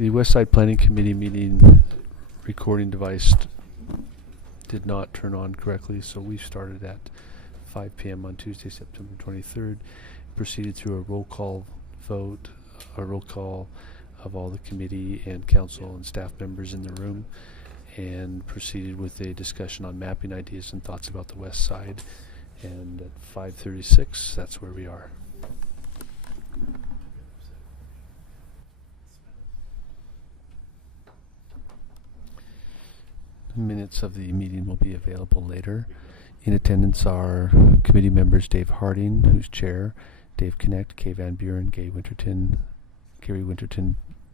The West Side Planning Committee meeting recording device did not turn on correctly, so we started at 5 p.m. on Tuesday, September 23rd, proceeded through a roll call vote, a roll call of all the committee and council and staff members in the room, and proceeded with a discussion on mapping ideas and thoughts about the West Side. And at 5:36, that's where we are. Minutes of the meeting will be available later. In attendance are committee members Dave Harding, who's chair, Dave Connect, Kay Van Buren, Gary Winterton,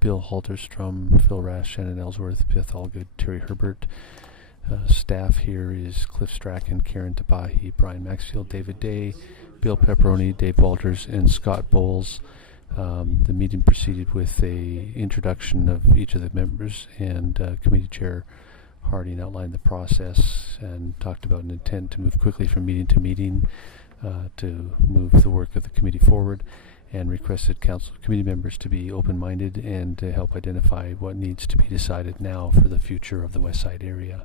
Bill Halterstrom, Phil Rash, Shannon Ellsworth, Beth Allgood, Terry Herbert. Staff here is Cliff Strachan, Karen Tabahi, Brian Maxfield, David Day, Bill Pepperoni, Dave Walters, and Scott Bowles. The meeting proceeded with a introduction of each of the members, and committee chair Harding outlined the process and talked about an intent to move quickly from meeting to meeting to move the work of the committee forward, and requested council committee members to be open-minded and to help identify what needs to be decided now for the future of the West Side area.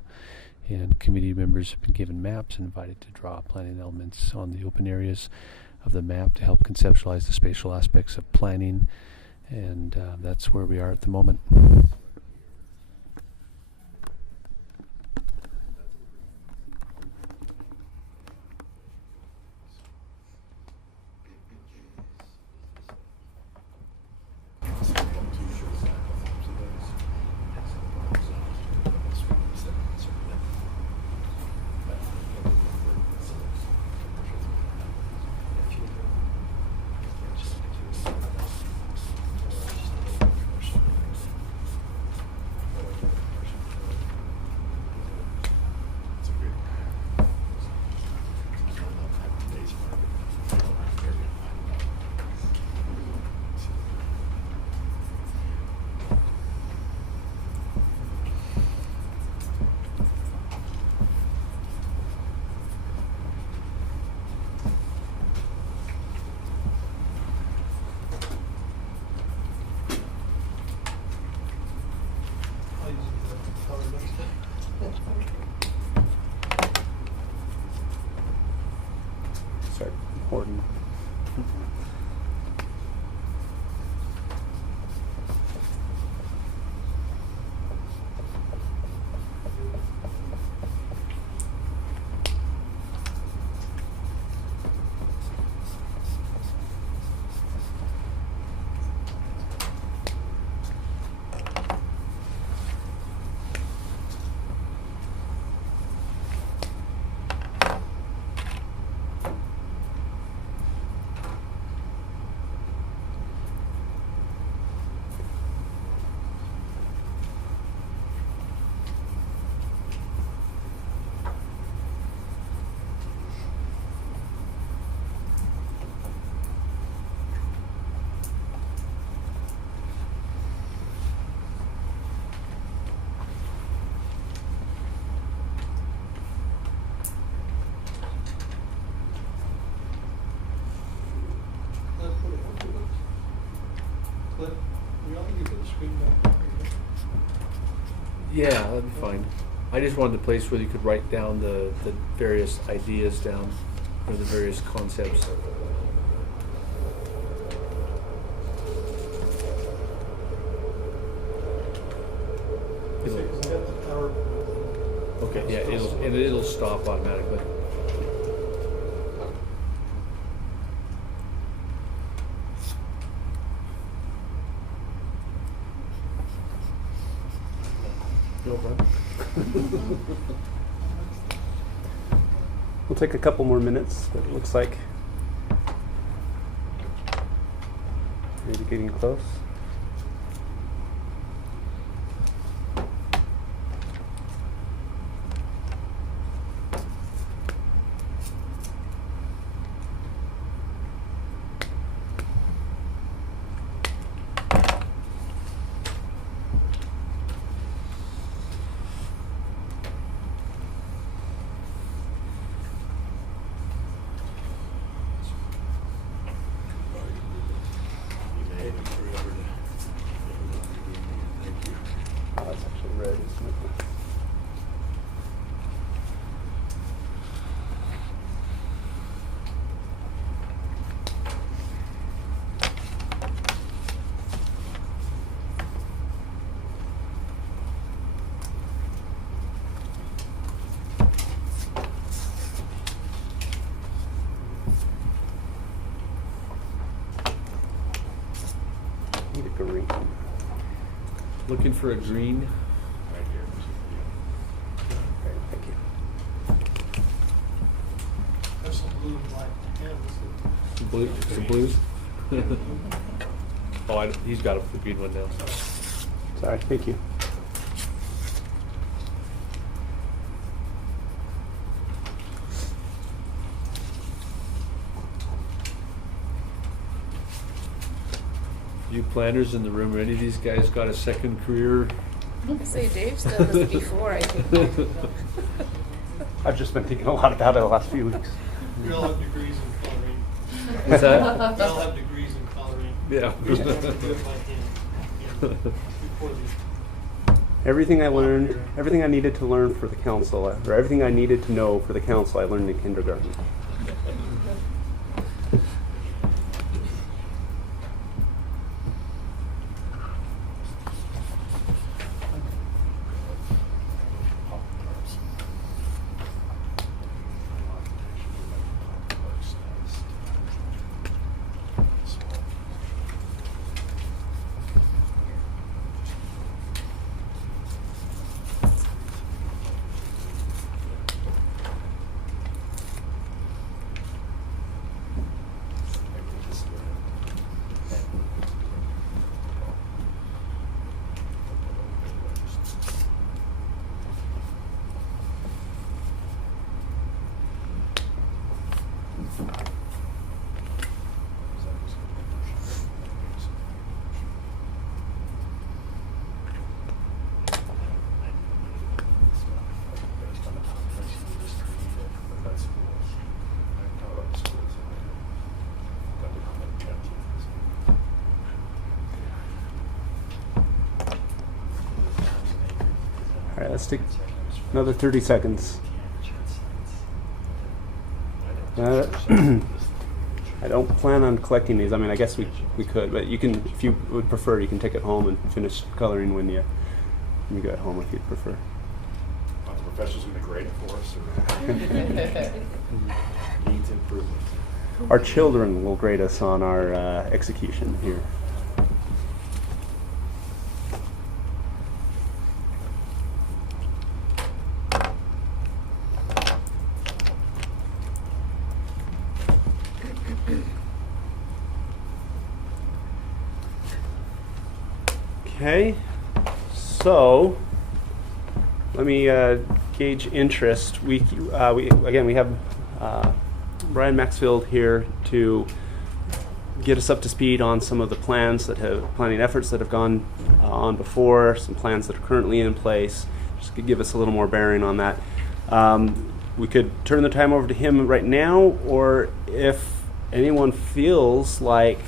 And committee members have been given maps and invited to draw planning elements on the open areas of the map to help conceptualize the spatial aspects of planning, and that's where we are at the moment. Start recording. Yeah, that'd be fine. I just wanted the place where you could write down the various ideas down, or the various concepts. Okay, yeah, it'll stop automatically. We'll take a couple more minutes, but it looks like maybe getting close. Forever to looking for a green. Right here. Thank you. Have some blue and black canvas. Some blues. Oh, he's got a green one now. Sorry, thank you. You planners in the room, any of these guys got a second career? I say Dave's done this before, I think. I've just been thinking a lot about it the last few weeks. We all have degrees in coloring. What's that? We all have degrees in coloring. Yeah. We used to have to do it by hand before the Everything I needed to learn for the council, or everything I needed to know for the council, I learned in kindergarten. All right, let's take another 30 seconds. I don't plan on collecting these. I mean, I guess we could, but you can, if you would prefer, you can take it home and finish coloring when you go at home if you'd prefer. Are the professionals going to grade it for us? Or needs improvement? Our children will grade us on our execution here. Okay, so let me gauge interest. We have Brian Maxfield here to get us up to speed on some of the planning efforts that have gone on before, some plans that are currently in place. Just to give us a little more bearing on that. We could turn the time over to him right now, or if anyone feels like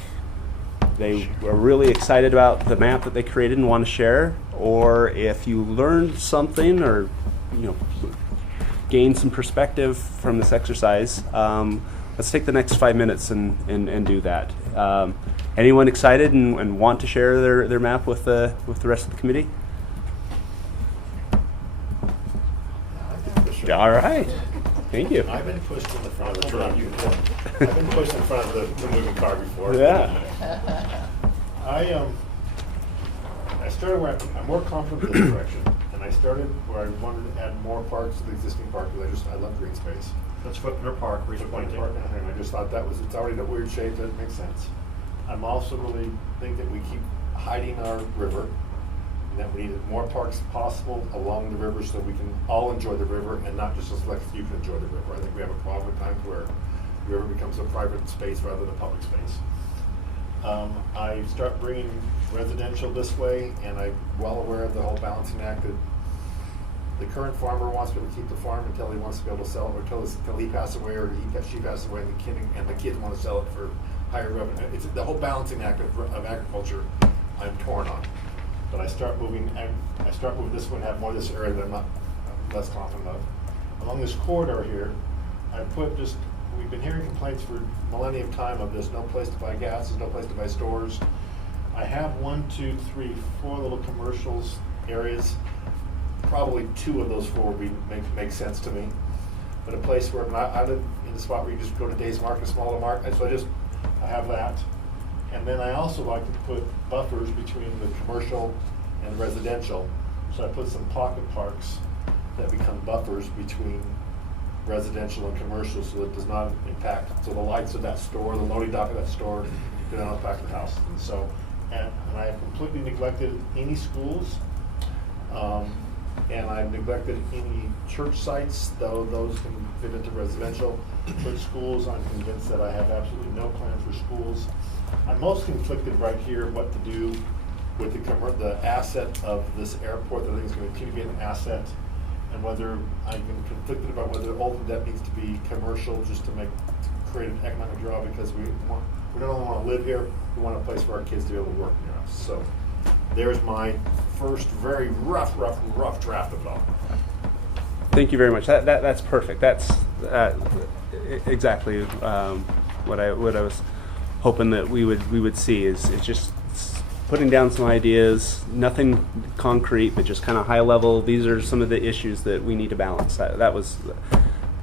they are really excited about the map that they created and want to share, or if you learned something or gained some perspective from this exercise, let's take the next 5 minutes and do that. Anyone excited and want to share their map with the rest of the committee? All right. Thank you. I've been pushed in the front of the truck. I've been pushed in front of the moving car before. Yeah. I started where I'm more confident in this direction, and I started where I wanted to add more parks to the existing park because I love green space. That's Footprint Park, Footprint repointing. Park, and I just thought it's already in a weird shape that makes sense. I'm also really think that we keep hiding our river, and that we need more parks possible along the river so we can all enjoy the river and not just a select few can enjoy the river. I think we have a problem at times where the river becomes a private space rather than a public space. I start bringing residential this way, and I'm well aware of the whole balancing act that the current farmer wants to be able to keep the farm until he wants to be able to sell it, or until he passes away, or she passes away, and the kids want to sell it for higher revenue. It's the whole balancing act of agriculture I'm torn on. But I start moving this one, have more of this area that I'm less confident of. Along this corridor here, we've been hearing complaints for millennium time of this, no place to buy gas, there's no place to buy stores. I have 4 little commercials areas. Probably 2 of those 4 would make sense to me. But a place where I live in the spot where you just go to Days Market, a smaller market, so I have that. And then I also like to put buffers between the commercial and residential. So I put some pocket parks that become buffers between residential and commercial, so that it does not impact, so the lights of that store, the loading dock of that store, do not impact the house. And so, and I have completely neglected any schools, and I've neglected any church sites, though those can fit into residential. But schools, I'm convinced that I have absolutely no plan for schools. I'm most conflicted right here what to do with the asset of this airport that I think is going to continue to be an asset, and whether I've been conflicted about whether ultimately that needs to be commercial just to create an economic draw, because we don't only want to live here, we want a place for our kids to be able to work near us. So there's my first very rough draft of it all. Thank you very much. That's perfect. That's exactly what I was hoping that we would see is just putting down some ideas, nothing concrete, but just kind of high level. These are some of the issues that we need to balance.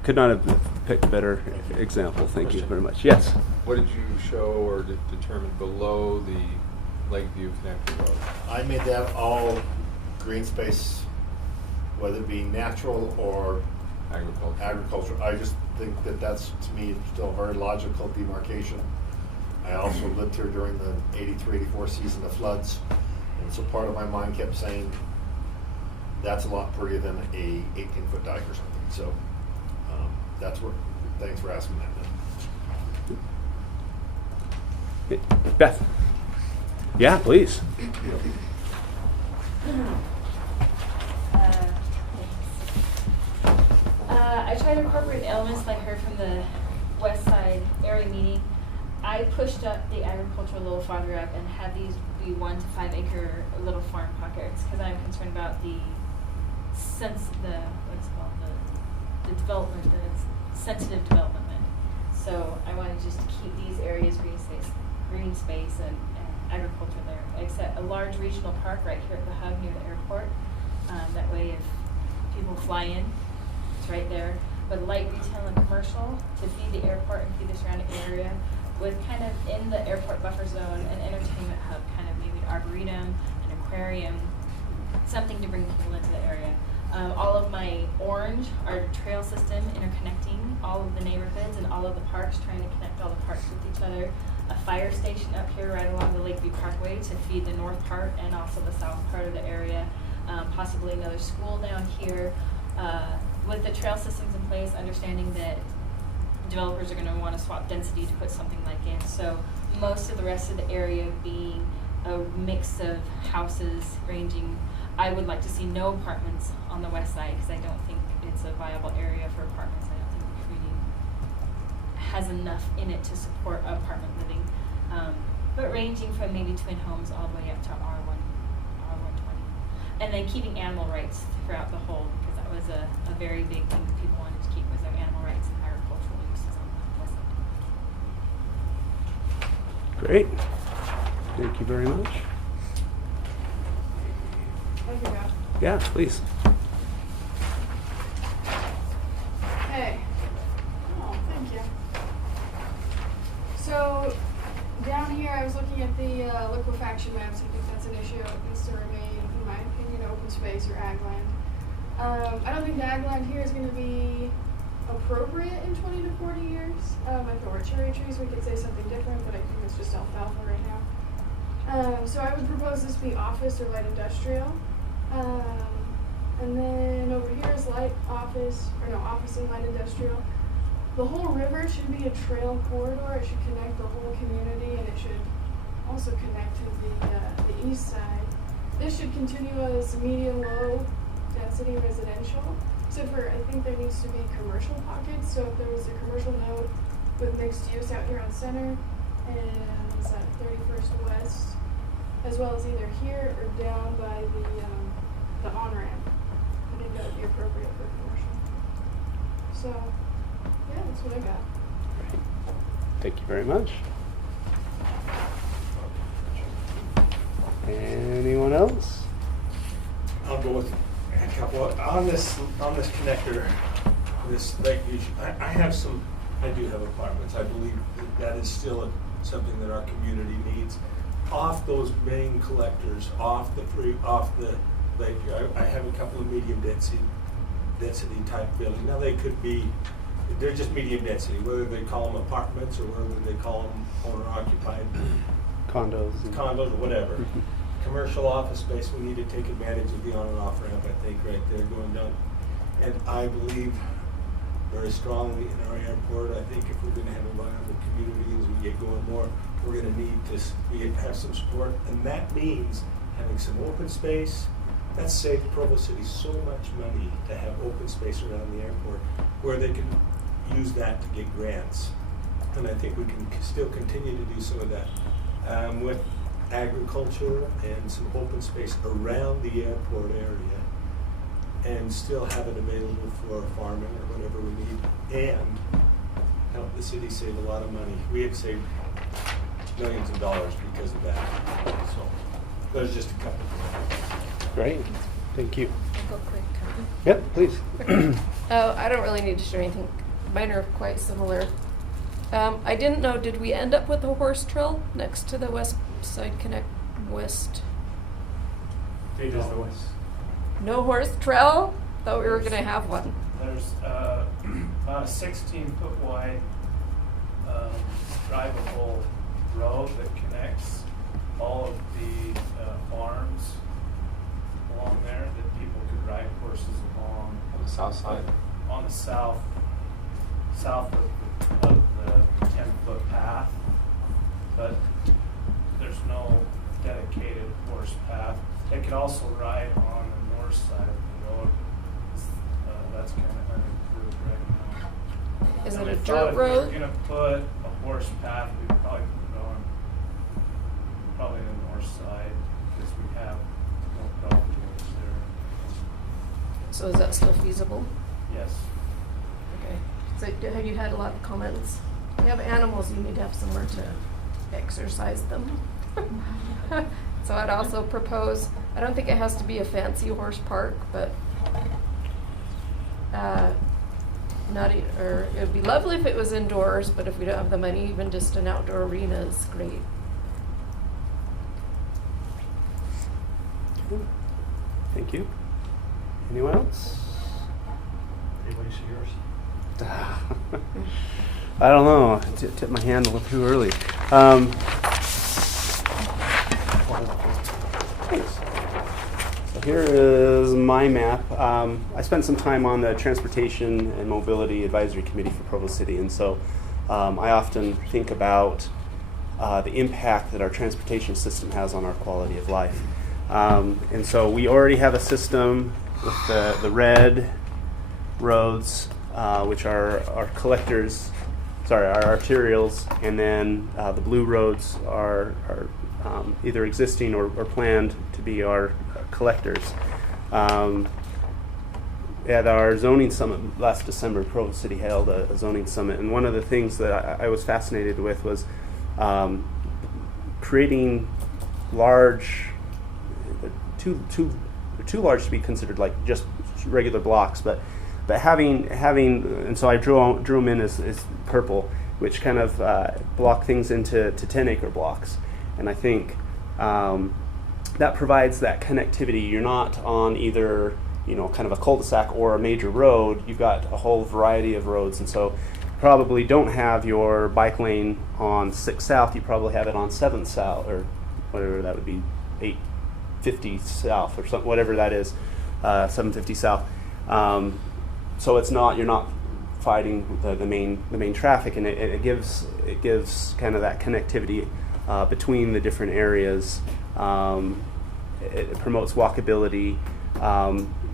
Could not have picked a better example. Thank you very much. Yes. What did you show or determine below the Lakeview Connector Road? I made that all green space, whether it be natural or agriculture. I just think that that's, to me, still a very logical demarcation. I also lived here during the 83, 84 season of floods, and so part of my mind kept saying, that's a lot prettier than a 18-foot dike or something. So that's where, thanks for asking that. Beth. Yeah, please. I tried to incorporate elements that I heard from the West Side area meeting. I pushed up the agriculture a little farther up and had these be 1 to 5 acre little farm pockets, because I'm concerned about the development, the sensitive development. So I wanted just to keep these areas green space and agriculture there, except a large regional park right here at the hub near the airport. That way if people fly in, it's right there. But light retail and commercial to feed the airport and feed the surrounding area, with kind of in the airport buffer zone an entertainment hub, kind of maybe an arboretum, an aquarium, something to bring people into the area. All of my orange are trail system interconnecting all of the neighborhoods and all of the parks, trying to connect all the parks with each other. A fire station up here right along the Lakeview Parkway to feed the north part and also the south part of the area. Possibly another school down here. With the trail systems in place, understanding that developers are going to want to swap density to put something like in. So most of the rest of the area being a mix of houses ranging. I would like to see no apartments on the west side, because I don't think it's a viable area for apartments. I don't think the community has enough in it to support apartment living. But ranging from maybe twin homes all the way up to R120. And then keeping animal rights throughout the whole, because that was a very big thing that people wanted to keep, was their animal rights and agricultural uses on the west side. Great. Thank you very much. I can go. Yeah, please. Hey. Oh, thank you. So, down here I was looking at the liquefaction maps. I think that's an issue. It needs to remain, in my opinion, open space or ag land. I don't think the ag land here is going to be appropriate in 20 to 40 years. If there were cherry trees, we could say something different, but I think it's just alfalfa right now. So I would propose this be office or light industrial. And then over here is office and light industrial. The whole river should be a trail corridor. It should connect the whole community, and it should also connect to the east side. This should continue as medium-low density residential, except for I think there needs to be commercial pockets. So if there was a commercial node with mixed use out here on Center and is that 31st West, as well as either here or down by the on-ramp. I think that would be appropriate for commercial. So, yeah, that's what I got. Thank you very much. Anyone else? I'll go with a couple on this connector, this Lakeview. I do have apartments. I believe that is still something that our community needs. off those main collectors, off the lake. I have a couple of medium density type buildings. Now they're just medium density, whether they call them apartments or whether they call them owner occupied Condos. or whatever. Commercial office space, we need to take advantage of the on and off ramp, I think, right there going down. And I believe very strongly in our airport. I think if we're going to have a viable community as we get going more, we're going to need to have some support. And that means having some open space. That's saved Provo City so much money to have open space around the airport where they can use that to get grants. And I think we can still continue to do some of that with agriculture and some open space around the airport area, and still have it available for farming or whatever we need, and help the city save a lot of money. We have saved millions of dollars because of that. So there's just a couple. Great. Thank you. I'll go quick. Yep, please. I don't really need to share anything. Mine are quite similar. I didn't know, did we end up with a horse trail next to the West Side Connect West? It is the west. No horse trail? Thought we were going to have one. There's about a 16-foot wide drivable road that connects all of the farms along there that people could ride horses along. On the south side? On the south of the 10-foot path, but there's no dedicated horse path. They could also ride on the north side of the road. That's kind of unimproved right now. Is And it we a thought dirt if road? we were going to put a horse path, we'd probably put it on probably the north side because we have no property there. So is that still feasible? Yes. Okay. So have you had a lot of comments? You have animals, you need to have somewhere to exercise them. So I'd also propose, I don't think it has to be a fancy horse park, but or it would be lovely if it was indoors, but if we don't have the money, even just an outdoor arena is great. Thank you. Anyone else? Anybody see yours? I don't know. Tipped my hand a little too early. Thanks. So here is my map. I spent some time on the Transportation and Mobility Advisory Committee for Provo City, and so I often think about the impact that our transportation system has on our quality of life. And so we already have a system with the red roads, which are our collectors, our arterials, and then the blue roads are either existing or planned to be our collectors. At our zoning summit last December, Provo City held a zoning summit, and one of the things that I was fascinated with was creating large, too large to be considered like just regular blocks, but having and so I drew them in as purple, which kind of block things into 10-acre blocks, and I think that provides that connectivity. You're not on either kind of a cul-de-sac or a major road. You've got a whole variety of roads, and so probably don't have your bike lane on 6 South. You probably have it on 7 South, or whatever that would be, 850 South or something, whatever that is, 750 South. So you're not fighting the main traffic, and it gives kind of that connectivity between the different areas. It promotes walkability.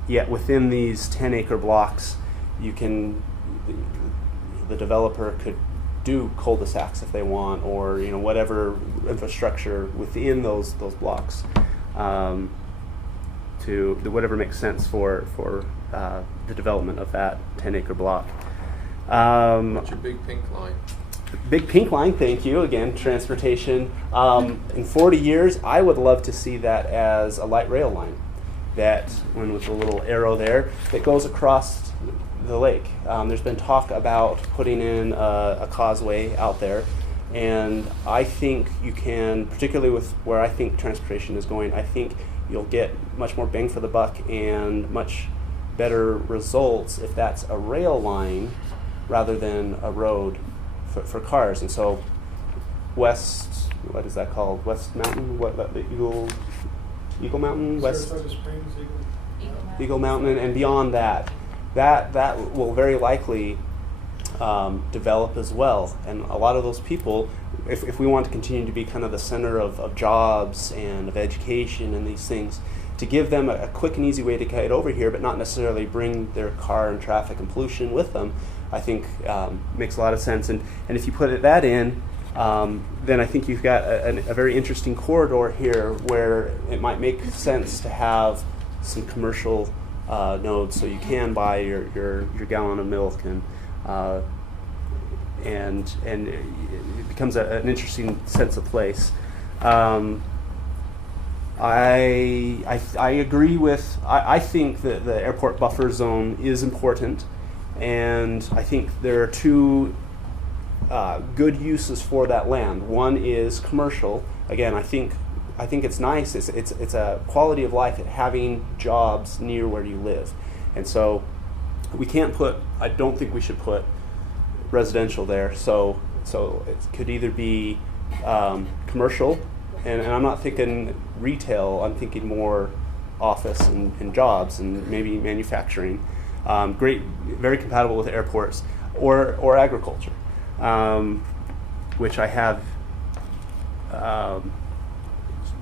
Yet within these 10-acre blocks, the developer could do cul-de-sacs if they want, or whatever infrastructure within those blocks to whatever makes sense for the development of that 10-acre block. What's your big pink line? Big pink line, thank you. Again, transportation. In 40 years, I would love to see that as a light rail line. That one with a little arrow there that goes across the lake. There's been talk about putting in a causeway out there, And I think you can, particularly with where I think transportation is going, I think you'll get much more bang for the buck and much better results if that's a rail line rather than a road for cars. And so what is that called? West Mountain? The Eagle Mountain? West Sarasota Springs, Eagle Mountain, and beyond that will very likely develop as well. And a lot of those people, if we want to continue to be kind of the center of jobs and of education and these things, to give them a quick and easy way to get over here, but not necessarily bring their car and traffic and pollution with them, I think makes a lot of sense. And if you put that in, then I think you've got a very interesting corridor here where it might make sense to have some commercial nodes, so you can buy your gallon of milk, and it becomes an interesting sense of place. I agree with. I think that the airport buffer zone is important, and I think there are two good uses for that land. One is commercial. Again, I think it's nice. It's a quality of life at having jobs near where you live, and so we can't put. I don't think we should put residential there. So it could either be commercial, and I'm not thinking retail. I'm thinking more office and jobs and maybe manufacturing. Great, very compatible with airports, or agriculture, which I have.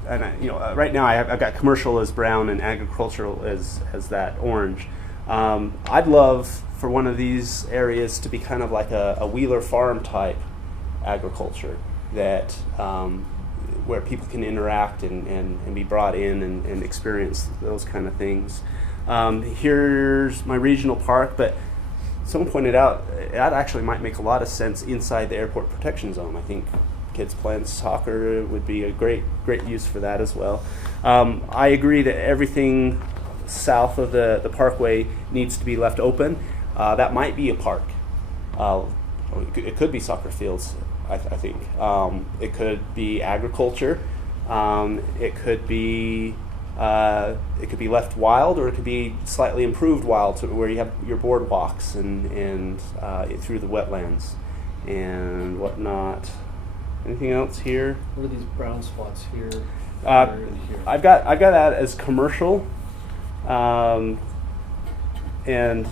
Right now I've got commercial as brown and agricultural as that orange. I'd love for one of these areas to be kind of like a Wheeler Farm type agriculture that where people can interact and be brought in and experience those kind of things. Here's my regional park, but someone pointed out that actually might make a lot of sense inside the airport protection zone. I think kids playing soccer would be a great use for that as well. I agree that everything south of the parkway needs to be left open. That might be a park. It could be soccer fields, I think. It could be agriculture. It could be left wild, or it could be slightly improved wild, to where you have your boardwalks and through the wetlands and whatnot. Anything else here? What are these brown spots here? I've got that as commercial, and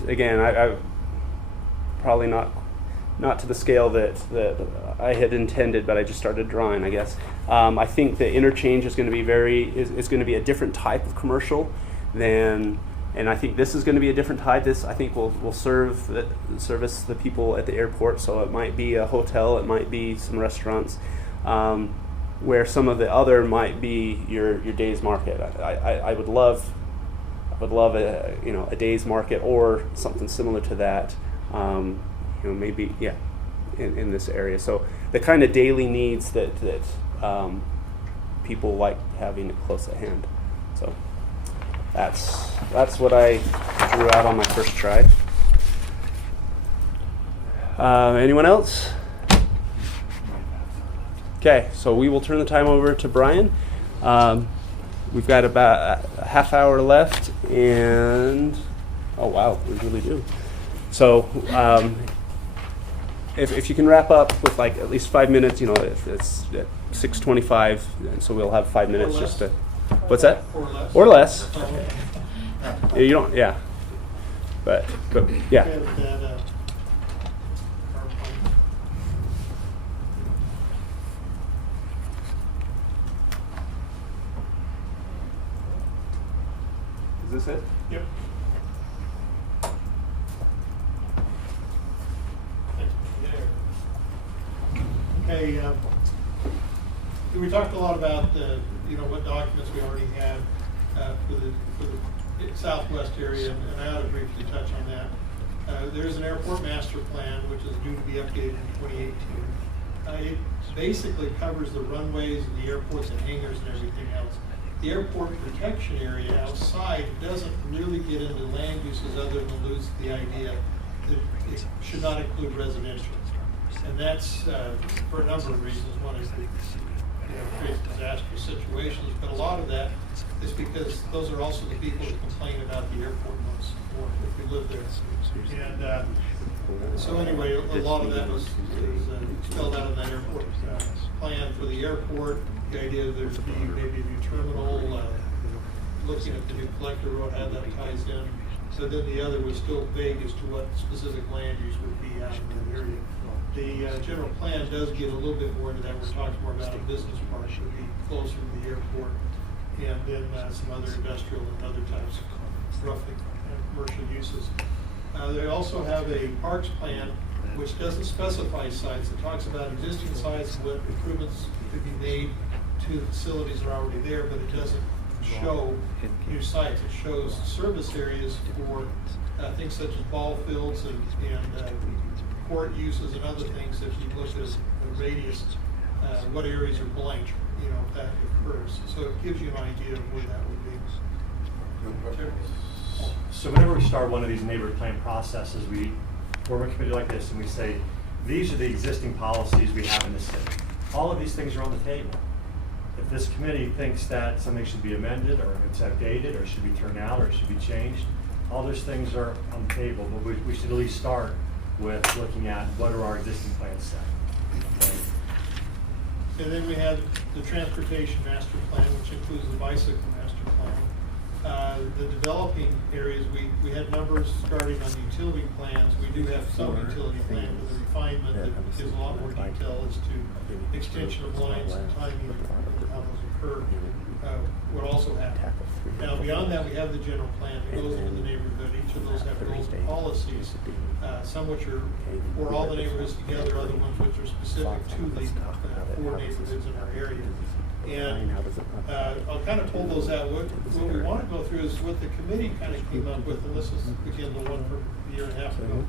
again, I probably not to the scale that I had intended, but I just started drawing, I guess. I think the interchange is going to be is going to be a different type of commercial than, and I think this is going to be a different type. This, I think, will service the people at the airport. So it might be a hotel, it might be some restaurants, where some of the other might be your day's market. I would love a day's market or something similar to that. Maybe in this area. So the kind of daily needs that people like having it close at hand. So that's what I drew out on my first try. Anyone else? Okay, so we will turn the time over to Brian. We've got about a half hour left, and oh wow, we really do. So if you can wrap up with like at least 5 minutes, if it's at 6:25, and so we'll have 5 minutes just to. What's that? Or less. Yeah, you don't. Yeah. But yeah. Is this it? Yep. Okay, we talked a lot about what documents we already have for the southwest area, and I ought to briefly touch on that. There's an airport master plan which is due to be updated in 2018. It basically covers the runways and the airports and hangars and everything else. The airport protection area outside doesn't really get into land uses other than lose the idea that it should not include residential. And that's for a number of reasons. One is that creates disastrous situations, but a lot of that is because those are also the people that complain about the airport most more if we live there. And so anyway, a lot of that was spelled out in that airport plan for the airport. The idea that there'd be maybe a new terminal, looking at the new collector road, how that ties in. So then the other was still vague as to what specific land use would be out in that area. The general plan does get a little bit more into that. We're talking more about a business park should be closer to the airport, and then some other industrial and other types of roughly commercial uses. They also have a parks plan which doesn't specify sites. It talks about existing sites and what improvements could be made to the facilities that are already there, but it doesn't show new sites. It shows service areas for things such as ball fields and court uses and other things. If you look at a radius, what areas are blank, if that occurs. So it gives you an idea of where that would be. So whenever we start one of these neighborhood plan processes, we form a committee like this and we say, these are the existing policies we have in the city. All of these things are on the table. If this committee thinks that something should be amended or it's outdated or should be turned out or should be changed, all those things are on the table, but we should at least start with looking at what are our existing plans set. Okay. And then we had the transportation master plan, which includes the bicycle master plan. The developing areas, we had numbers starting on the utility plans. We do have some utility plan with a refinement that gives a lot more detail as to extension of lines and timing and how those occur. Would also happen. Now beyond that, we have the general plan that goes into the neighborhood. Each of those have goals and policies, some which are for all the neighborhoods together, other ones which are specific to the 4 neighborhoods in our area. And I'll kind of pull those out. What we want to go through is what the committee kind of came up with, and this is again the one from a year and a half ago.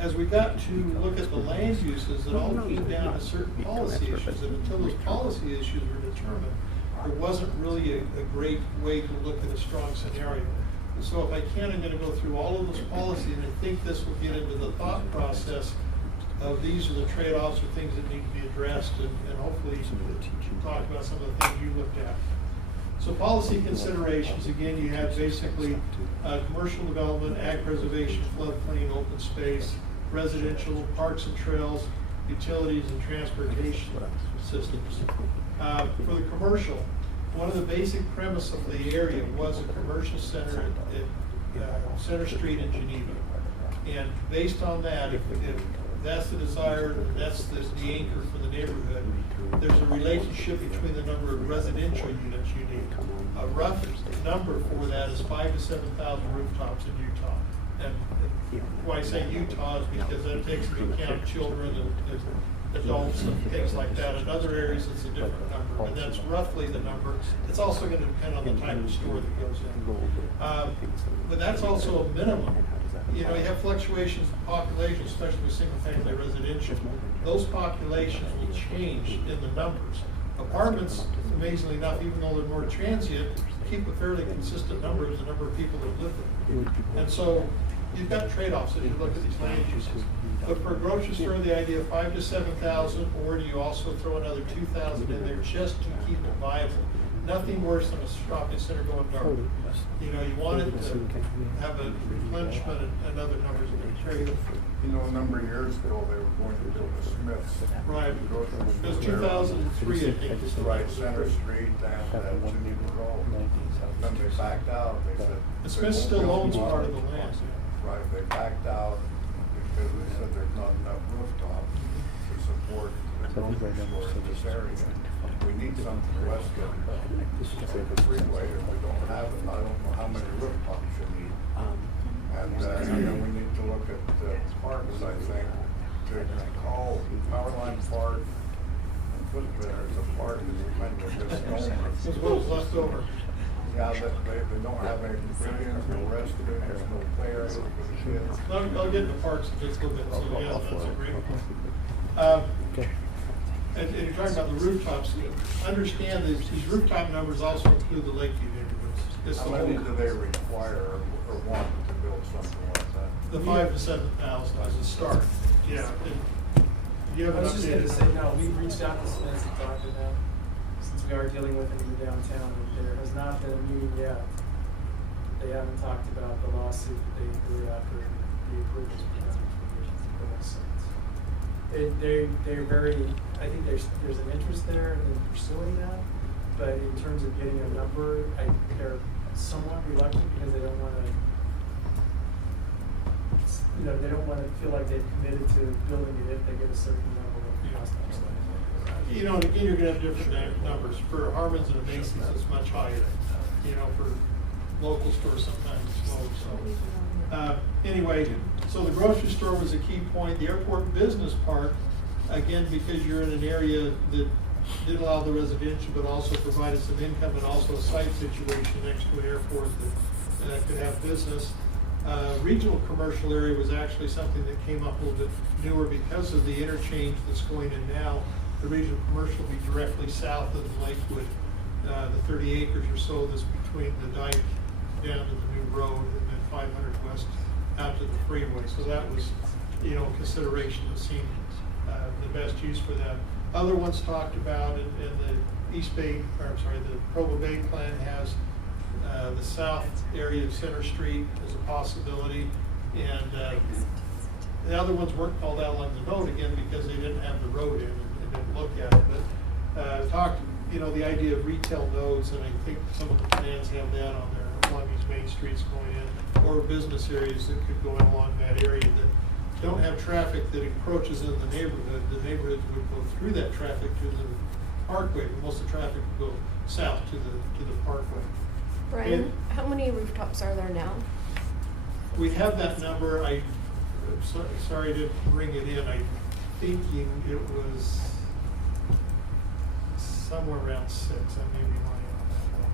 As we got to look at the land uses, it all came down to certain policy issues, and until those policy issues were determined, there wasn't really a great way to look at a strong scenario. And so if I can, I'm going to go through all of those policies, and I think this will get into the thought process of these are the trade-offs or things that need to be addressed, and hopefully talk about some of the things you looked at. So policy considerations, again, you have basically commercial development, ag preservation, floodplain, open space, residential, parks and trails, utilities, and transportation systems. For the commercial, one of the basic premise of the area was a commercial center at Center Street in Geneva. And based on that, if that's the desire, that's the anchor for the neighborhood, there's a relationship between the number of residential units you need. A rough number for that is 5,000 to 7,000 rooftops in Utah. And why I say Utah is because that takes into account children and adults and things like that. In other areas, it's a different number, and that's roughly the number. It's also going to depend on the type of store that goes in. But that's also a minimum. You have fluctuations in population, especially with single-family residential. Those populations will change in the numbers. Apartments, amazingly enough, even though they're more transient, keep a fairly consistent number as the number of people that live there. And so you've got trade-offs as you look at these land uses. But for a grocery store, the idea of 5,000 to 7,000, or do you also throw another 2,000 in there just to keep it viable? Nothing worse than a shopping center going dark. You want it to have a replenishment and other numbers in there. A number of years ago, they were going to build a Smith's. Right. It was 2003, I think. Right, Center Street and Geneva Road. Then they backed out. They said. The Smith still owns part of the land. Right, they backed out because they said there's not enough rooftop to support the grocery store in this area. We need something west of the freeway, if we don't have it, I don't know how many rooftops you need. And we need to look at the parks, I think, to call Powerline Park and put there as a park is kind of just As well as left over. Yeah, they don't have any pavilions, no restrooms, no play areas for the kids. I'll get the parks in just a little bit, so yeah, that's a great point. And you're talking about the rooftops, understand these rooftop numbers also include the Lakeview neighborhoods. How many do they require or want to build something like that? The 5,000 to 7,000 as a start, yeah. Do you have I an was just gonna updated say, number? no, we've reached out to Smiths and talked to them, since we are dealing with it in the downtown, and there has not been a meeting yet. They haven't talked about the lawsuit that they threw after the approvals were done for both sites. They're very, I think there's an interest there in pursuing that, but in terms of getting a number, they're somewhat reluctant because they don't wanna, they don't wanna feel like they've committed to building it if they get a certain level of cost upside. And again, you're gonna have different numbers. For Harmon's and a Macy's, it's much higher. For local stores, sometimes it's low, so. Anyway, so the grocery store was a key point. The airport business park, again, because you're in an area that did allow the residential, but also provided some income and also a site situation next to an airport that could have business. Regional commercial area was actually something that came up a little bit newer because of the interchange that's going in now. The regional commercial will be directly south of Lakewood, the 30 acres or so that's between the dike down to the new road and then 500 west out to the freeway. So that was, consideration that seemed the best use for that. Other ones talked about in the the Provo Bay plan has the south area of Center Street as a possibility, and the other ones weren't called out along the road again because they didn't have the road in and didn't look at it. But talked, the idea of retail nodes, and I think some of the plans have that on there along these main streets going in, or business areas that could go in along that area that don't have traffic that encroaches in the neighborhood. The neighborhoods would go through that traffic to the parkway, but most of the traffic would go south to the parkway. Brian, And how many rooftops are there now? we have that number. I'm sorry to bring it in. I'm thinking it was somewhere around 6. I may be lying on that one.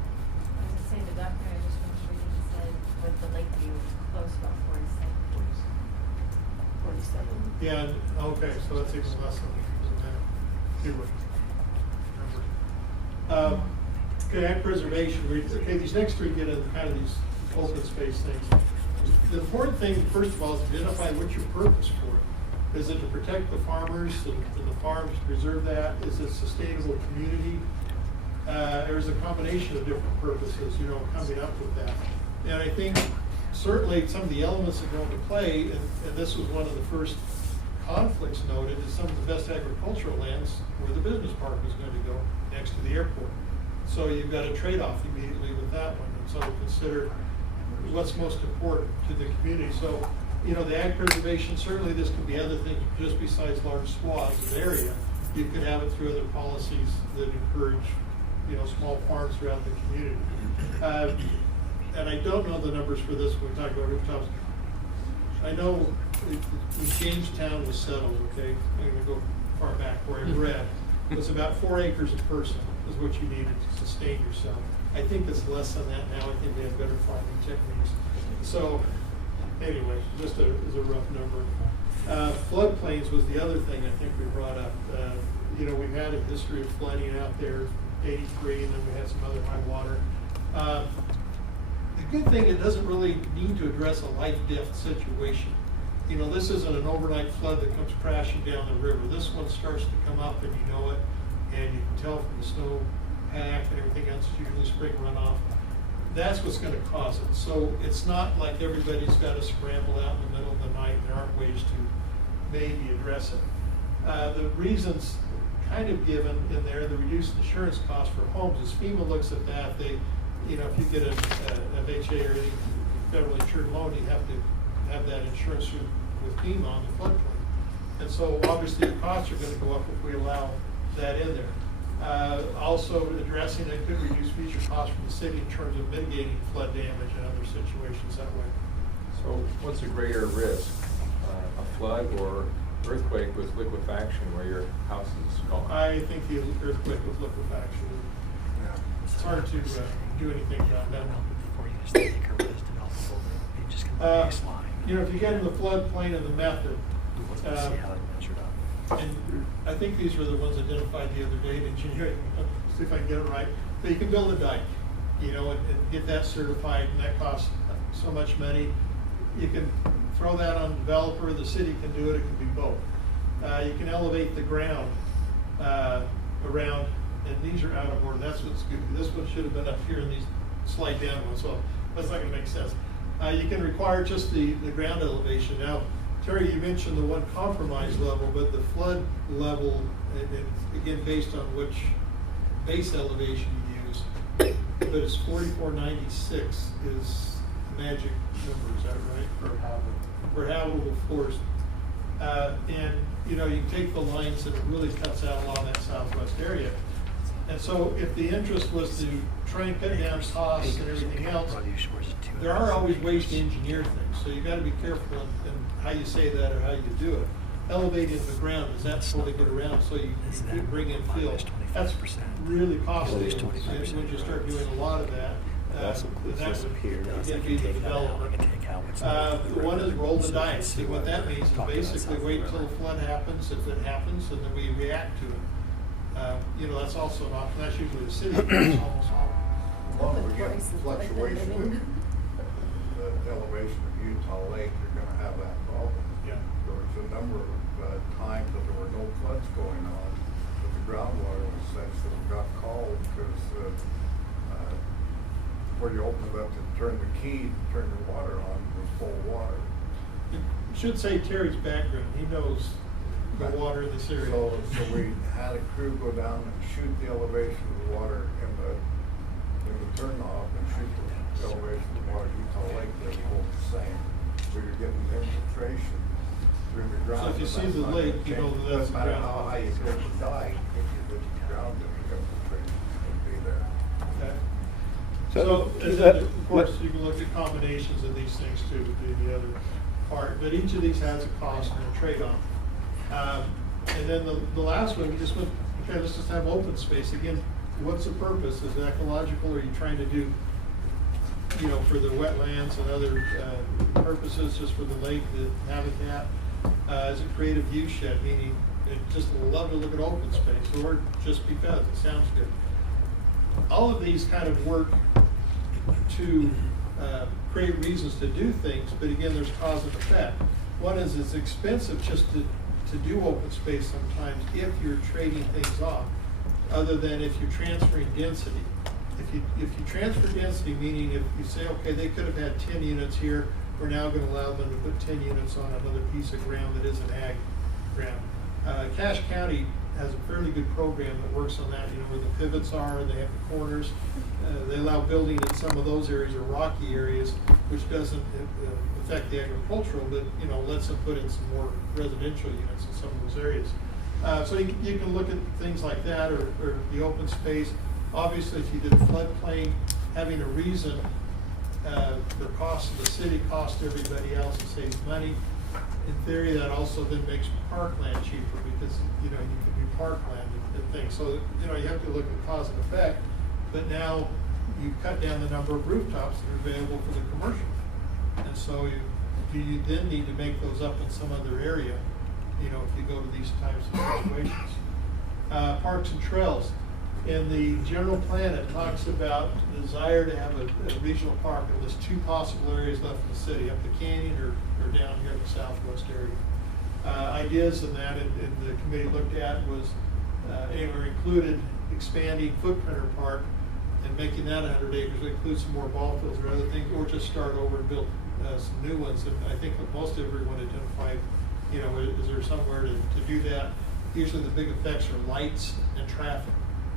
I was just saying the document I just finished reading said with the Lakeview close about 47. 47. Yeah, okay, so that's even less than that. Fewer numbers. Okay, ag preservation, these next three get into kind of these open space things. The important thing, first of all, is to identify what's your purpose for it. Is it to protect the farmers and the farms, to preserve that? Is it sustainable community? There's a combination of different purposes, coming up with that. And I think certainly some of the elements that go into play, and this was one of the first conflicts noted, is some of the best agricultural lands where the business park is going to go next to the airport. So you've got a trade-off immediately with that one. And so consider what's most important to the community. So, the ag preservation, certainly this could be other things just besides large swaths of area. You could have it through other policies that encourage, small farms throughout the community. And I don't know the numbers for this when we talk about rooftops. I know Jamestown was settled, okay? I'm going to go far back where I read. It was about 4 acres a person is what you needed to sustain yourself. I think it's less than that now. I think they have better farming techniques. So anyway, just as a rough number. Floodplains was the other thing I think we brought up. We've had a history of flooding out there, 83, and then we had some other high water. The good thing, it doesn't really need to address a life-death situation. This isn't an overnight flood that comes crashing down the river. This one starts to come up and you know it, and you can tell from the snow pack and everything else, it's usually spring runoff. That's what's going to cause it. So it's not like everybody's got to scramble out in the middle of the night. There aren't ways to maybe address it. The reasons kind of given in there, the reduced insurance cost for homes, as FEMA looks at that, they, if you get a FHA or any federally insured loan, you have to have that insurance with FEMA on the floodplain. And so obviously the costs are going to go up if we allow that in there. Also addressing it could reduce future costs for the city in terms of mitigating flood damage and other situations that way. So what's a greater risk, a flood or earthquake with liquefaction where your house is gone? I think the earthquake with liquefaction. It's hard to do anything about that. If you get in the floodplain of the method, and I think these were the ones identified the other day in engineering, see if I can get it right. But you can build a dike, and get that certified, and that costs so much money. You can throw that on the developer, the city can do it, it can be both. You can elevate the ground around, and these are out of order. That's what's good. This one should have been up here, and these slide down ones, so that's not going to make sense. You can require just the ground elevation. Now, Terry, you mentioned the one compromise level, but the flood level, and again, based on which base elevation you use, but it's 4496 is the magic number, is that right? For habitable floors. And you know, you take the lines and it really cuts out along that southwest area. And so if the interest was to try and cut down costs and everything else, there are always ways to engineer things. So you got to be careful in how you say that or how you do it. Elevating the ground, is that so to get around so you can bring in fill? That's really costly. And when you start doing a lot of that, that would again be the development. One is roll the dice. See, what that means is basically wait until the flood happens, if it happens, and then we react to it. You know, that's also an option. That's usually the city. It's almost all. Well, we get fluctuation in the elevation of Utah Lake, you're gonna have that problem. Yeah. There was a number of times that there were no floods going on, but the groundwater was such that it got called because where you open it up to turn the key, to turn the water on, was full of water. It should say Terry's background. He knows the water in this area. So we had a crew go down and shoot the elevation of the water in the turnoff and shoot the elevation of the water in Utah Lake. They were both the same. We were getting infiltration through the ground. So if you see the lake, you know that that's the ground. ground. No matter how high you build the dike, if you hit the ground, then the infiltration would be there. Okay. So, and then, of course, you can look at combinations of these things too, to do the other part. But each of these has a cost and a trade-off. And then the last one, we just went, okay, let's just have open space. Again, what's the purpose? Is it ecological, or are you trying to do, you know, for the wetlands and other purposes, just for the lake, the habitat? Is it creative view shed, meaning it just love to look at open space, or just because it sounds good? All of these kind of work to create reasons to do things, but again, there's cause and effect. One is it's expensive just to do open space sometimes if you're trading things off, other than if you're transferring density. If you transfer density, meaning if you say, okay, they could have had 10 units here, we're now going to allow them to put 10 units on another piece of ground that isn't ag ground. Cache County has a fairly good program that works on that, you know, where the pivots are, they have the corners. They allow building in some of those areas or rocky areas, which doesn't affect the agricultural, but, you know, lets them put in some more residential units in some of those areas. So you can look at things like that, or the open space. Obviously, if you did a floodplain, having a reason, the cost of the city cost everybody else and saves money. In theory, that also then makes parkland cheaper because, you know, you can do parkland and things. So, you know, you have to look at cause and effect, but now you cut down the number of rooftops that are available for the commercial. And so do you then need to make those up in some other area, you know, if you go to these types of situations? Parks and trails. In the general plan, it talks about the desire to have a regional park. And there's two possible areas left in the city, up the canyon or down here in the southwest area. Ideas in that, and the committee looked at was, were included expanding Footprinter Park and making that 100 acres, include some more ball fields or other things, or just start over and build some new ones. And I think that most everyone identified, you know, is there somewhere to do that? Usually the big effects are lights and traffic.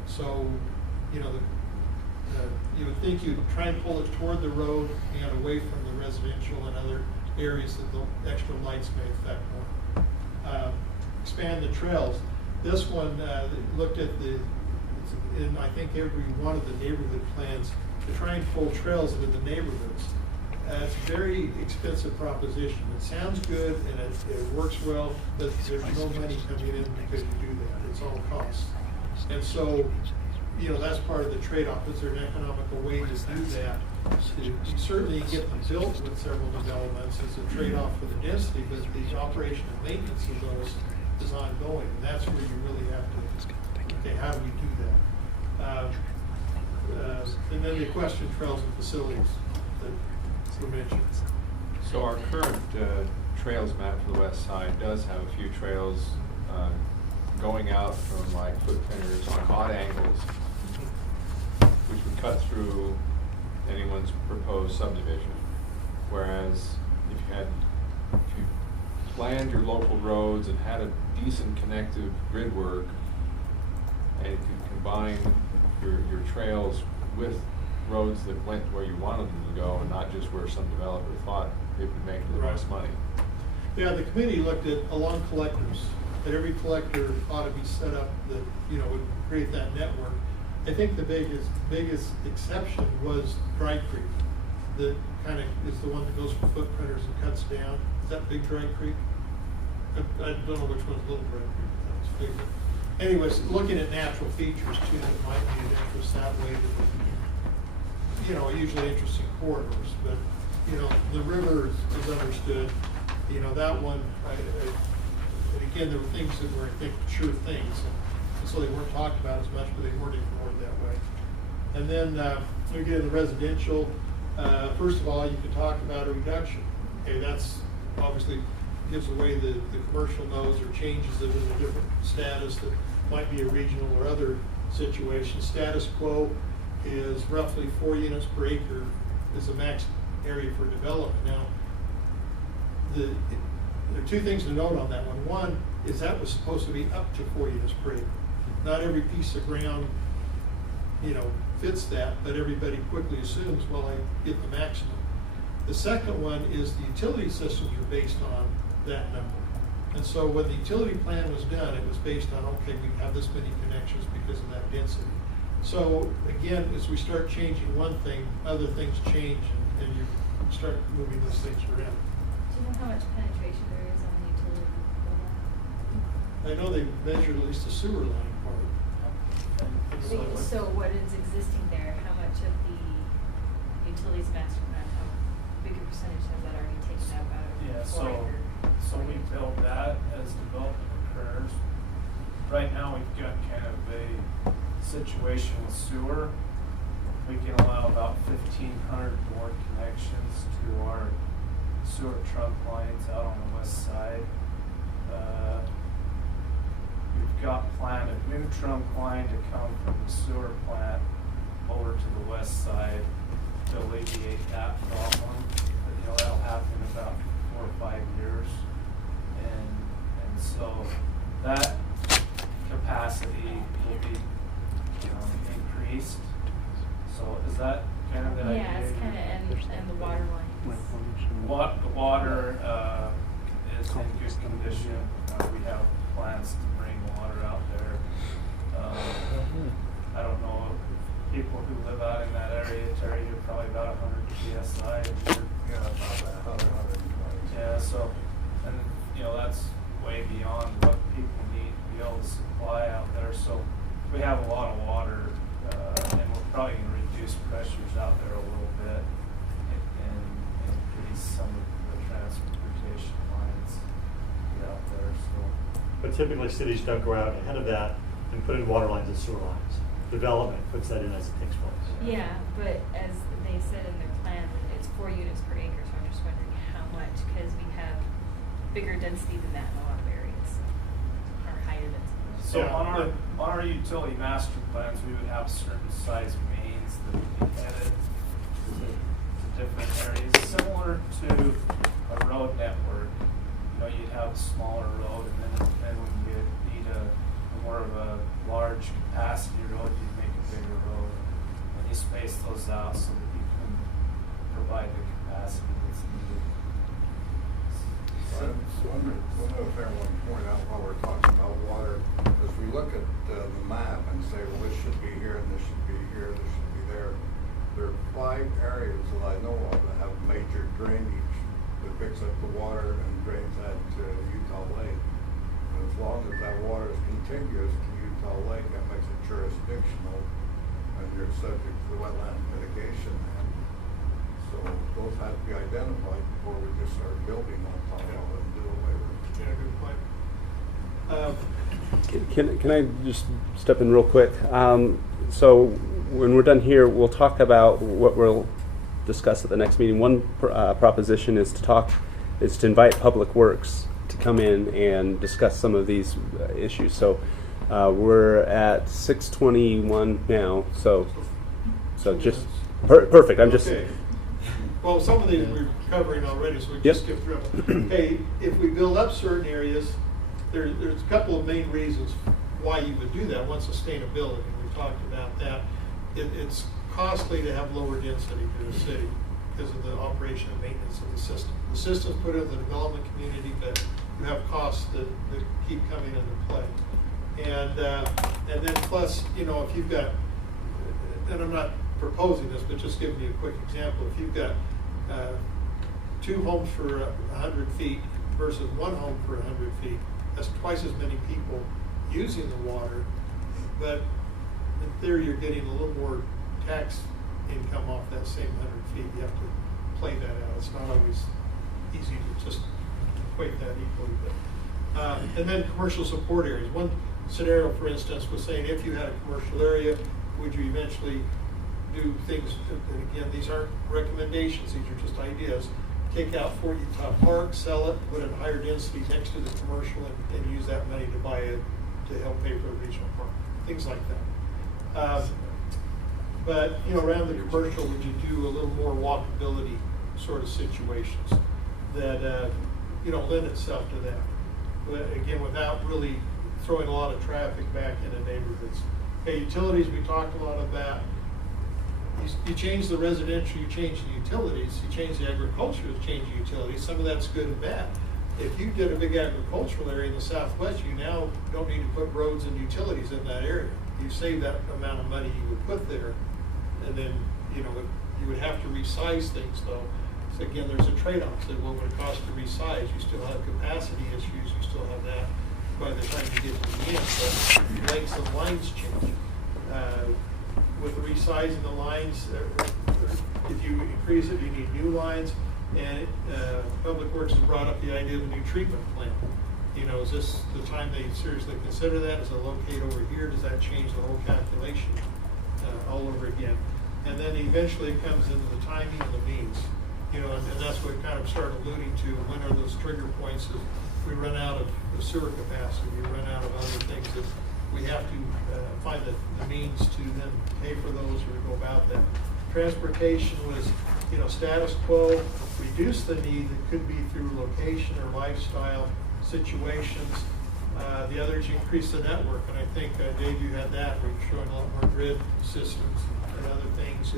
So, you know, you would think you'd try and pull it toward the road and away from the residential and other areas that the extra lights may affect more. Expand the trails. This one looked at in I think every one of the neighborhood plans to try and pull trails into the neighborhoods. It's a very expensive proposition. It sounds good and it works well, but there's no money coming in because you do that. It's all cost. And so, you know, that's part of the trade-off. Is there an economical way to do that? You certainly get them built with several developments as a trade-off for the density, but the operation and maintenance of those is ongoing. And that's where you really have to, okay, how do we do that? And then the equestrian trails and facilities that were mentioned. So our current trails map for the west side does have a few trails going out from like footprinters on odd angles, which would cut through anyone's proposed subdivision. Whereas if you planned your local roads and had a decent connective grid work, and you could combine your trails with roads that went where you wanted them to go and not just where some developer thought it would make the most money. Yeah, the committee looked at along collectors, that every collector ought to be set up that, you know, would create that network. I think the biggest exception was Dry Creek, that kind of is the one that goes from footprinters and cuts down. Is that Big Dry Creek? I don't know which one's Little Dry Creek, but that was big. Anyways, looking at natural features too, that might be of interest that way, that would be, you know, usually interesting corridors, but, you know, the river is understood. You know, that one, and again, there were things that were, I think, sure things, and so they weren't talked about as much, but they weren't ignored that way. And then we get into residential. First of all, you could talk about a reduction. Okay, that's obviously gives away the commercial nodes or changes it in a different status that might be a regional or other situation. Status quo is roughly 4 units per acre is the max area for development. Now, there are two things to note on that one. One is that was supposed to be up to 4 units per acre. Not every piece of ground, you know, fits that, but everybody quickly assumes, well, I get the maximum. The second one is the utility systems are based on that number. And so when the utility plan was done, it was based on, okay, we have this many connections because of that density. So again, as we start changing one thing, other things change, and you start moving those things around. Do you know how much penetration there is on the utility build-out? I know they measured at least the sewer line part. So what is existing there, how much of the utilities master plan, how big a percentage has that already taken up out of? Yeah, so we build that as development occurs. Right now, we've got kind of a situation with sewer. We can allow about 1,500 more connections to our sewer trunk lines out on the west side. We've got planned a new trunk line to come from the sewer plant over to the west side to alleviate that problem. But, you know, that'll happen in about 4 or 5 years. And so that capacity will be, you know, increased. So is that kind of the idea? Yeah, it's kind of, and the water lines. The water is in good condition. We have plans to bring water out there. I don't know, people who live out in that area, Terry, you're probably about 100 PSI. Yeah, about that, 120. Yeah, so, and you know, that's way beyond what people need to be able to supply out there. So we have a lot of water, and we're probably going to reduce pressures out there a little bit and increase some of the transportation lines out there. So. But typically cities don't go out ahead of that and put in water lines and sewer lines. Development puts that in as it takes place. Yeah, but as they said in their plan, it's 4 units per acre, so I'm just wondering how much, because we have bigger density than that in a lot of areas, or higher density. So Yeah. on our utility master plans, we would have certain size mains that would be headed to different areas, similar to a road network. You know, you'd have a smaller road, and then when you need a more of a large capacity road, you'd make a bigger road, and you space those out so that you can provide the capacity that's needed. So one other thing I want to point out while we're talking about water, is we look at the map and say, well, this should be here, and this should be here, this should be there. There are 5 areas that I know of that have major drainage that picks up the water and drains that to Utah Lake. And as long as that water is contiguous to Utah Lake, that makes it jurisdictional, and you're subject to the Wetland Mitigation Act. So those have to be identified before we just start building on top of it and do away with it. Yeah, good point. Can I just step in real quick? So when we're done here, we'll talk about what we'll discuss at the next meeting. One proposition is to invite Public Works to come in and discuss some of these issues. So we're at 6:21 now. So just perfect. I'm just. Okay. Well, some of these we're covering already, so we Yep. just skip through them. Okay, if we build up certain areas, there's a couple of main reasons why you would do that. One, sustainability. We've talked about that. It's costly to have lower density in a city because of the operation and maintenance of the system. The system's put in the development community, but you have costs that keep coming into play. And then plus, you know, if you've got, and I'm not proposing this, but just giving you a quick example. If you've got 2 homes for 100 feet versus 1 home for 100 feet, that's twice as many people using the water, but in theory you're getting a little more tax income off that same 100 feet. You have to play that out. It's not always easy to just equate that equally. But, and then commercial support areas. One scenario, for instance, was saying if you had a commercial area, would you eventually do things, and again, these aren't recommendations, these are just ideas. Take out Fort Utah Park, sell it, put it in higher density next to the commercial, and use that money to buy it to help pay for the regional park, things like that. But you know, around the commercial, would you do a little more walkability sort of situations that you know, lend itself to that? But again, without really throwing a lot of traffic back into neighborhoods. Okay, utilities, we talked a lot about. You change the residential, you change the utilities. You change the agriculture, you change the utilities. Some of that's good and bad. If you did a big agricultural area in the Southwest, you now don't need to put roads and utilities in that area. You save that amount of money you would put there, and then you know you would have to resize things though. So again, there's a trade-off. So what would it cost to resize? You still have capacity issues. You still have that by the time you get to the end. But lengths of lines change. With the resizing the lines, if you increase it, you need new lines. And Public Works has brought up the idea of a new treatment plant. You know, is this the time they seriously consider that? Is it locate over here? Does that change the whole calculation all over again? And then eventually it comes into the timing and the means. You know, and that's what we kind of started alluding to. When are those trigger points? If we run out of the sewer capacity, we run out of other things that we have to find the means to then pay for those or go about that. Transportation was, you know, status quo, reduce the need that could be through location or lifestyle situations. The others, you increase the network, and I think, Dave, you had that, where you're showing a lot more grid systems and other things,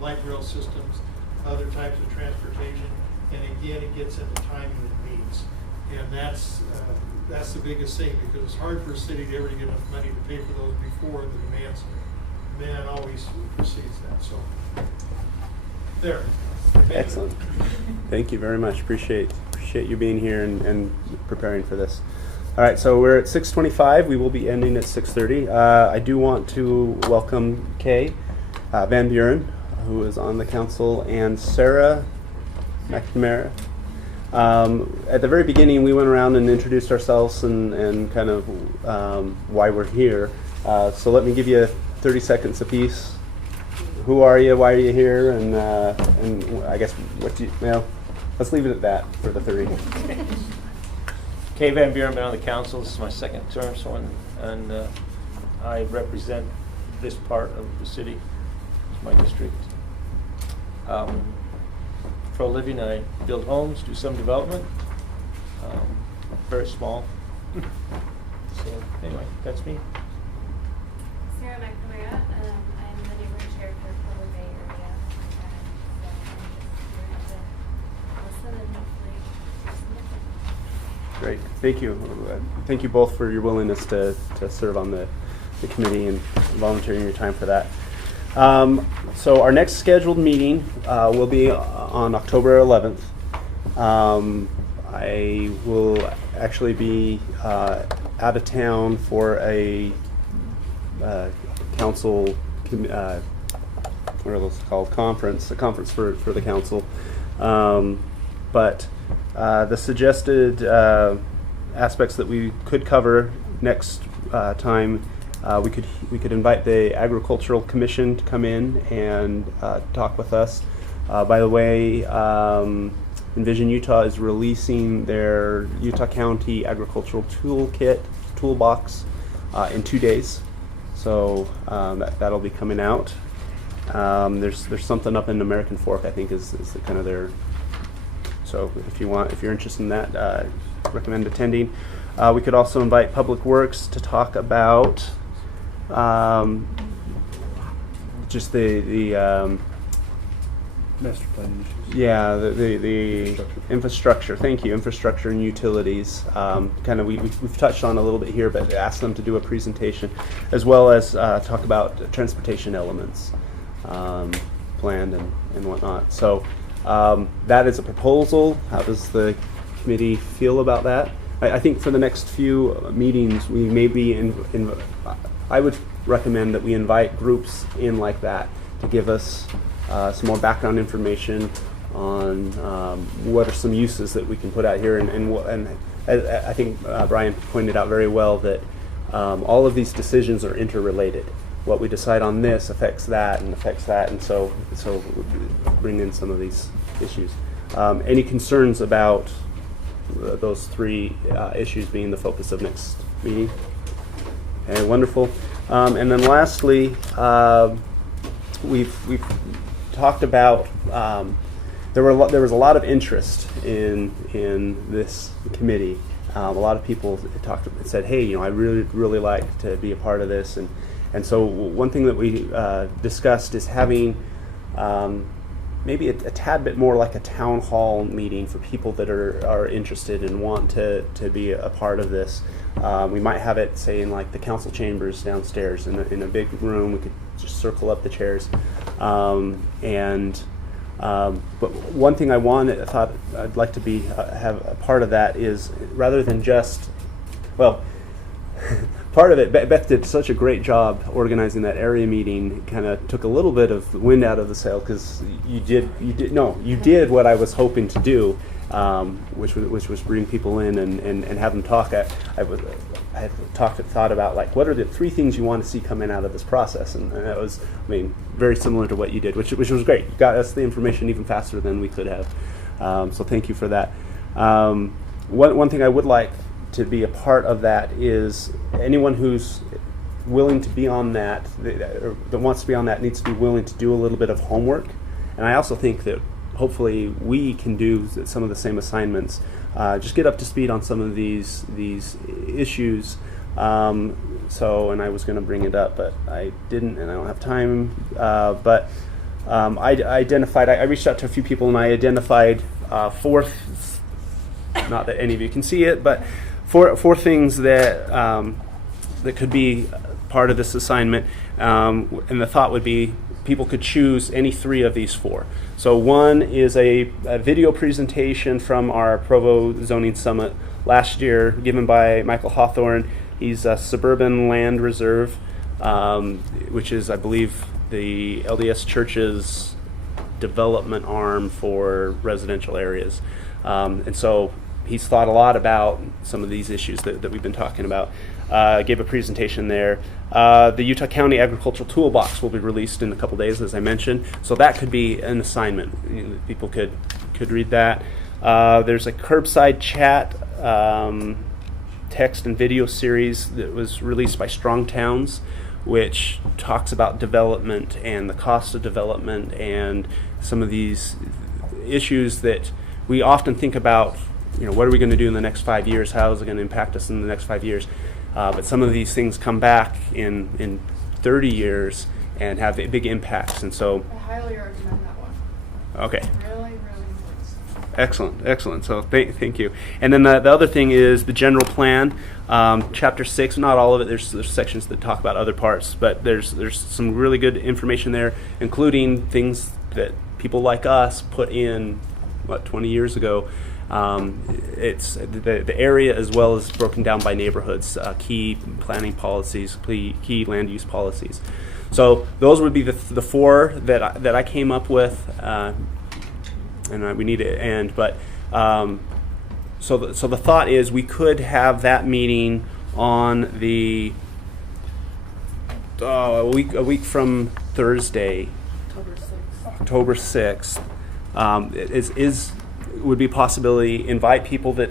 light rail systems, other types of transportation, and again, it gets into timing and means. And that's the biggest thing, because it's hard for a city to ever get enough money to pay for those before the demand always precedes that. So there. Excellent. Thank you very much. Appreciate you being here and preparing for this. All right, so we're at 6:25. We will be ending at 6:30. I do want to welcome Kay Van Buren, who is on the council, and Sarah McNamara. At the very beginning, we went around and introduced ourselves and kind of why we're here. So let me give you 30 seconds apiece. Who are you? Why are you here? And I guess what do you? Well, let's leave it at that for the 30. Kay Van Buren, been on the council. This is my second term, and I represent this part of the city. It's my district. For a living, I build homes, do some development, very small. So anyway, that's me. Sarah McNamara, I'm the neighborhood chair for the Provo Bay area, and so I'm just here to listen and hopefully do some. Great, thank you. Thank you both for your willingness to serve on the committee and volunteering your time for that. So our next scheduled meeting will be on October 11th. I will actually be out of town for a council, what are those called? A conference for the council. But the suggested aspects that we could cover next time, we could invite the Agricultural Commission to come in and talk with us. By the way, Envision Utah is releasing their Utah County Agricultural Toolbox in 2 days. So that'll be coming out. There's something up in American Fork, I think, is the kind of their. So if you're interested in that, recommend attending. We could also invite Public Works to talk about just the Master plan issues. yeah, the infrastructure. Thank you, infrastructure and utilities. Kind of we've touched on a little bit here, but ask them to do a presentation, as well as talk about transportation elements, planned and whatnot. So that is a proposal. How does the committee feel about that? I think for the next few meetings, we may be I would recommend that we invite groups in like that to give us some more background information on what are some uses that we can put out here, and I think Brian pointed out very well that all of these decisions are interrelated. What we decide on this affects that, and so bring in some of these issues. Any concerns about those three issues being the focus of next meeting? Okay, wonderful. And then lastly, we've talked about there was a lot of interest in this committee. A lot of people said, "Hey, I really like to be a part of this." And so one thing that we discussed is having maybe a tad bit more like a town hall meeting for people that are interested and want to be a part of this. We might have it, say, in like the council chambers downstairs in a big room. We could just circle up the chairs. But one thing I thought I'd like to have a part of that is, rather than just, part of it, Beth did such a great job organizing that area meeting. Kind of took a little bit of the wind out of the sail, because you did what I was hoping to do, which was bring people in and have them talk. I had thought about, like, what are the three things you want to see coming out of this process, and that was, very similar to what you did, which was great. You got us the information even faster than we could have. So thank you for that. One thing I would like to be a part of that is anyone who's willing to be on that, that wants to be on that, needs to be willing to do a little bit of homework. And I also think that hopefully we can do some of the same assignments. Just get up to speed on some of these issues. And I was going to bring it up, but I didn't, and I don't have time. I reached out to a few people, and I identified four. Not that any of you can see it, but four things that that could be part of this assignment. And the thought would be people could choose any three of these four. So one is a video presentation from our Provo Zoning Summit last year, given by Michael Hawthorne. He's a Suburban Land Reserve, which is, I believe, the LDS Church's development arm for residential areas. And so he's thought a lot about some of these issues that we've been talking about. Gave a presentation there. The Utah County Agricultural Toolbox will be released in a couple days, as I mentioned. So that could be an assignment. People could read that. There's a curbside chat text and video series that was released by Strong Towns, which talks about development and the cost of development and some of these issues that we often think about. What are we going to do in the next 5 years? How is it going to impact us in the next 5 years? But some of these things come back in 30 years and have big impacts. And so I highly recommend that one. Okay. Really important. Excellent. So thank you. And then the other thing is the general plan, chapter 6. Not all of it. There's sections that talk about other parts, but there's some really good information there, including things that people like us put in 20 years ago. It's the area, as well as broken down by neighborhoods, key planning policies, key land use policies. So those would be the four that I came up with. And we need to end, but so the thought is we could have that meeting on the a week from Thursday, October 6th. would be a possibility, invite people that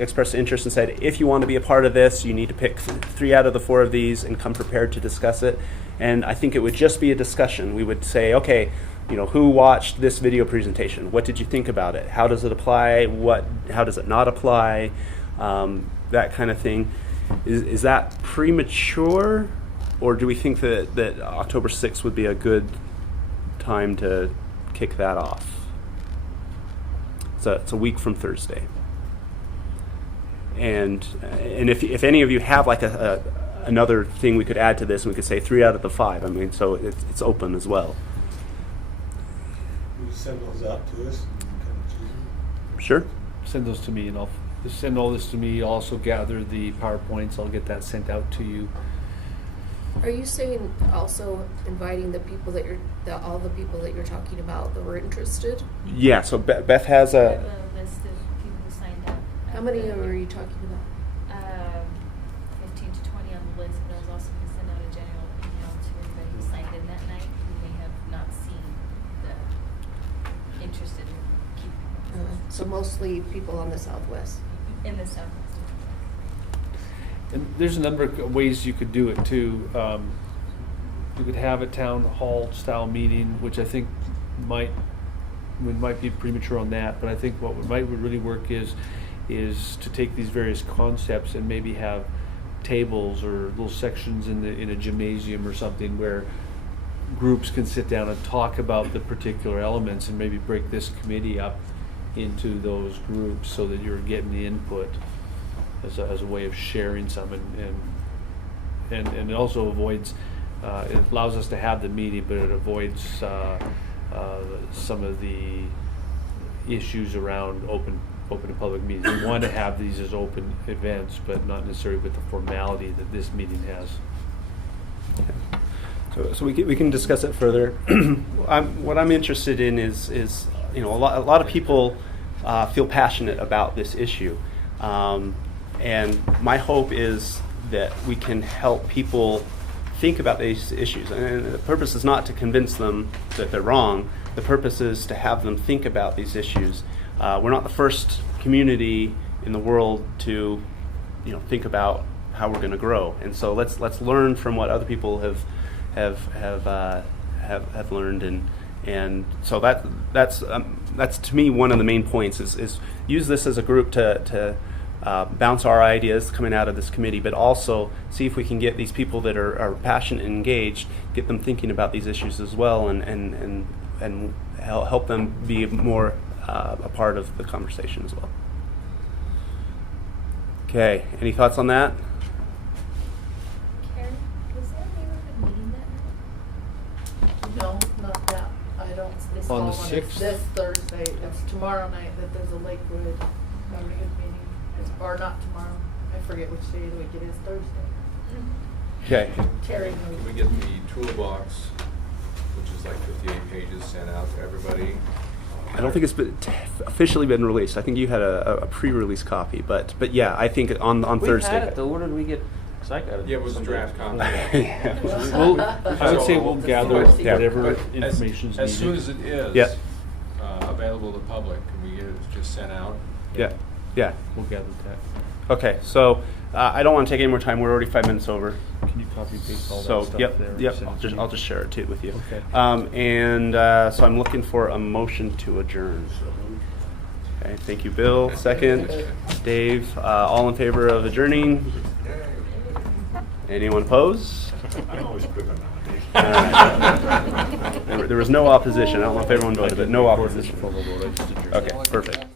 expressed interest and said, if you want to be a part of this, you need to pick 3 out of the 4 of these and come prepared to discuss it. And I think it would just be a discussion. We would say, okay, who watched this video presentation? What did you think about it? How does it apply? How does it not apply? That kind of thing. Is that premature? Or do we think that October 6th would be a good time to kick that off? So it's a week from Thursday. And if any of you have like another thing we could add to this, and we could say 3 out of the 5. I mean, so it's open as well. Will you send those out to us? And kind of choose them? Sure. Send those to me, and I'll send all this to me. Also gather the PowerPoints. I'll get that sent out to you. Are you saying also inviting the people all the people that you're talking about that were interested? Yeah. So Beth has I a. have a list of people who signed up. How many are you talking about? 15 to 20 on the list, but I was also going to send out a general email to everybody who signed in that night who may have not seen the interested in keeping So mostly people on the Southwest. in the Southwest. And there's a number of ways you could do it too. You could have a town hall style meeting, which I think might be premature on that, but I think what would really work is to take these various concepts and maybe have tables or little sections in a gymnasium or something where groups can sit down and talk about the particular elements, and maybe break this committee up into those groups so that you're getting the input as a way of sharing some, and it also avoids, it allows us to have the meeting, but it avoids some of the issues around open and public meetings. We want to have these as open events, but not necessarily with the formality that this meeting has. So we can discuss it further. What I'm interested in is a lot of people feel passionate about this issue. And my hope is that we can help people think about these issues. And the purpose is not to convince them that they're wrong. The purpose is to have them think about these issues. We're not the first community in the world to, think about how we're going to grow. And so let's learn from what other people have learned. And so that's to me one of the main points is use this as a group to bounce our ideas coming out of this committee, but also see if we can get these people that are passionate and engaged, get them thinking about these issues as well, and help them be more a part of the conversation as well. Okay, any thoughts on that? Karen, was there a neighborhood meeting that night? No, not that. I don't. This On the fall one. 6th? This Thursday, it's tomorrow night that there's a Lakewood neighborhood meeting. Or not tomorrow. I forget which day of the week it is. Thursday. Okay. Terry Can we knows. get the toolbox, which is like 58 pages, sent out to everybody? I don't think it's officially been released. I think you had a pre-release copy, but yeah, I think on Thursday. We had it, though. Where did we get? Cause I got it. Yeah, it was a draft copy. Yeah. I would say we'll gather Yeah. whatever But information's as soon needed. as it is Yeah. available to the public, can we get it just sent out? Yeah. We'll gather that. Okay, so I don't want to take any more time. We're already 5 minutes over. Can you copy and paste all So that stuff yep. there? and I'll send it to me? I'll just share it too with you. Okay. So I'm looking for a motion to adjourn. Okay, thank you, Bill. Second, Dave. All in favor of adjourning? Anyone opposed? I'm always quick on that. There was no opposition. I don't know if everyone voted, but no opposition. Formal vote, I just adjourned. Okay, perfect.